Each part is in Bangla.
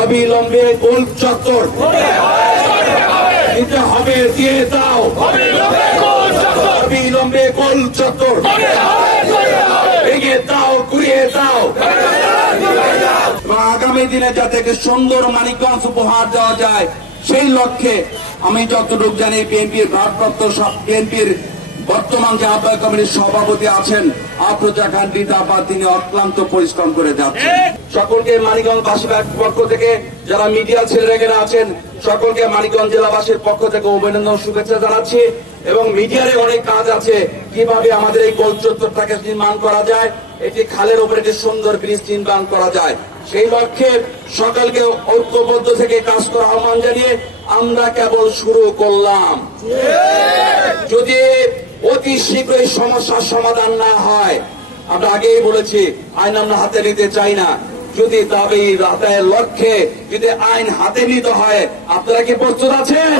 অবিলম্বে গোল চত্বর দিতে হবে, দিয়ে দাও। অবিলম্বে গোল চত্বর ভেঙে দাও, ঘুরিয়ে দাও। আগামী দিনে যাতে সুন্দর মানিকগঞ্জ উপহার দেওয়া যায়, সেই লক্ষ্যে আমি যতটুকু জানি বিএনপির ভারপ্রাপ্ত বিএনপির বর্তমান যে আহ্বায়ক কমিটির সভাপতি আছেন আফরোজা খান রিতা, তিনি অক্লান্ত পরিশ্রম করে যাচ্ছেন। সকলকে মানিকগঞ্জবাসীর পক্ষ থেকে, যারা মিডিয়া ছেলেরা এখানে আছেন, সকলকে মানিকগঞ্জ জেলাবাসীর পক্ষ থেকে অভিনন্দন, শুভেচ্ছা জানাচ্ছি। এবং মিডিয়ারে অনেক কাজ আছে, কিভাবে আমাদের এই গোল চত্বরটাকে নির্মাণ করা যায়, এটি খালের উপরে একটি সুন্দর ব্রিজ নির্মাণ করা যায়, সেই লক্ষ্যে সকলকে ঐক্যবদ্ধ থেকে কাজ করার আহ্বান জানিয়ে আমরা কেবল শুরু করলাম। যদি অতি শীঘ্রই সমস্যার সমাধান না হয়, আমরা আগেই বলেছি আইন আমরা হাতে নিতে চাই না। যদি দাবি আদায়ের লক্ষ্যে যদি আইন হাতে নিতে হয়, আপনারা কি প্রস্তুত আছেন?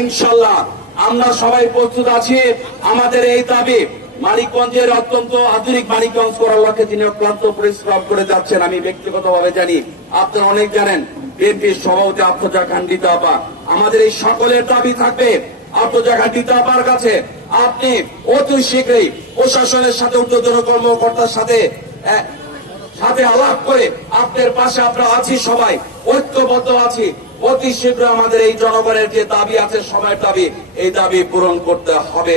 ইনশাল্লাহ আমরা সবাই প্রস্তুত আছি। আমাদের এই দাবি মানিকগঞ্জের অত্যন্ত আধুনিক মানিকগঞ্জ করার লক্ষ্যে তিনি অক্লান্ত পরিশ্রম করে যাচ্ছেন। আমি ব্যক্তিগতভাবে জানি, আপনারা অনেক জানেন, বিএনপির সভাপতি আফরোজা খান রিতা, আমাদের এই সকলের দাবি থাকবে আফরোজা খান রিতার কাছে আপনি অতি শীঘ্রই প্রশাসনের সাথে, ঊর্ধ্বতন কর্মকর্তার সাথে আলাপ করে আপনার পাশে আমরা আছি, সবাই ঐক্যবদ্ধ আছি। অতি শীঘ্র আমাদের এই জনগণের যে দাবি আছে, সময়ের দাবি, এই দাবি পূরণ করতে হবে।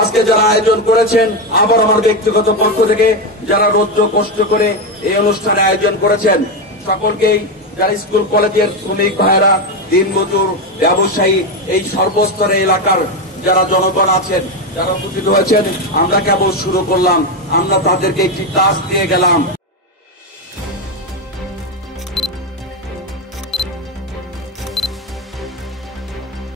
আজকে যারা আয়োজন করেছেন, আবার আমার ব্যক্তিগত পক্ষ থেকে যারা রৌদ্র কষ্ট করে এই অনুষ্ঠানে আয়োজন করেছেন, সকলকেই, যারা স্কুল কলেজের শ্রমিক ভাইয়েরা, দিনমজুর, ব্যবসায়ী, এই সর্বস্তরের এলাকার যারা জনগণ আছেন, যারা উপস্থিত হয়েছেন, আমরা কেবল শুরু করলাম, আমরা তাদেরকে একটি টাস্ক দিয়ে গেলাম।